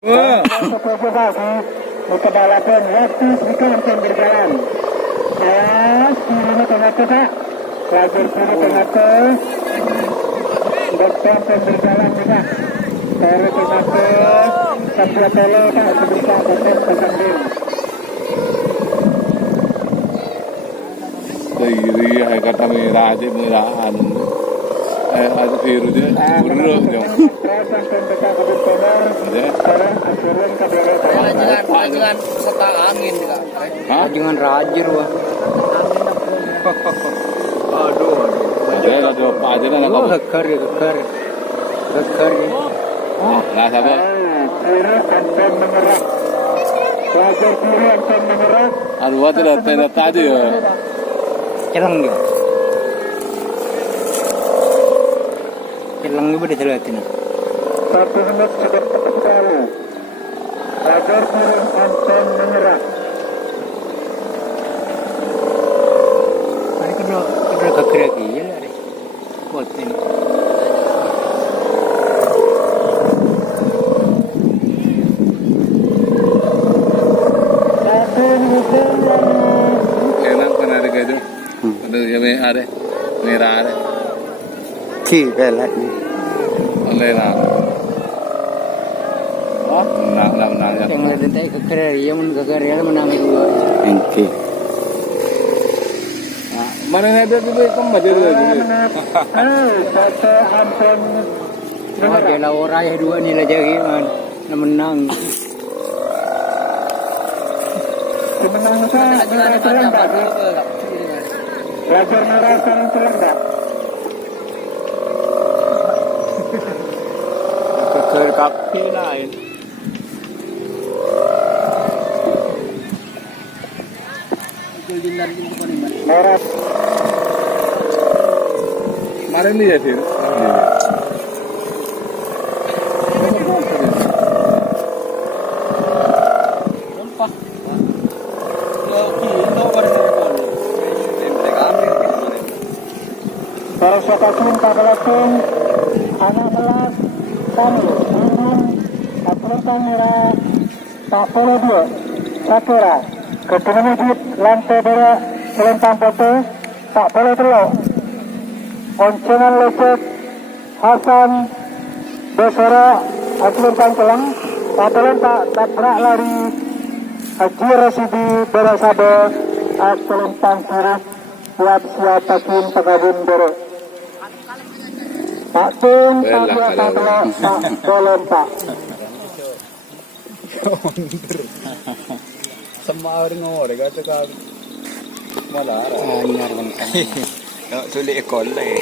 Kebalapan waktu sekarang berjalan. Awas, kiri tengah-tengah Pak. Lajur kiri tengah-tengah. Depan berjalan juga. Kiri tengah-tengah. Sampai tolong Pak, sebisa proses tersambil. Diri hai kata merah aja merahan. Ada biru dia buruk dong. Jangan serta angin juga. Jangan rajin wah. Aduh. Ada ada apa aja nak kau. Gekar. Nah sabar. Anten mengerah. Lajur kiri anten mengerah. Aduh tidak tidak tadi ya. Celang dia. Celang juga diselatin. 1 menit sudah terlalu. Lajur kiri anten mengerah. Ini kedua gekar lagi ya lah. Buat ini. Enak kan ada gitu. Aduh ya ada merah ada. Ci belat ni. Oleh nak. Oh, menang ya. Yang ada tadi gekar ya menang dua. Okey. Mana ada tu kamu ada tu. Satu anten Oh, dia lah orang yang dua ni lah jadi man. Nak menang. Semenang saya terlengkap. Lajur merah saling terlengkap. Gekar kapi lain. Merah. Mari ni ya sir. Para sokatun kabalatung 16 Tandu Anggun Kapulutan Merah 42 Sakura Ketemu Masjid Lantai Berak Selentang Foto tak boleh terlalu Oncengan Lecet Hasan Besara Akuluntan Kelang tak boleh tak berak lari Haji Rasidi Berak Sabe Akuluntan Sirip siap takin pekabun bere. Pak Tung, Pak Dua, Pak Telok, Pak Bolon, Pak. Semua orang ngomong kata kau malah. Anyar bang. Nak sulit ekor lagi.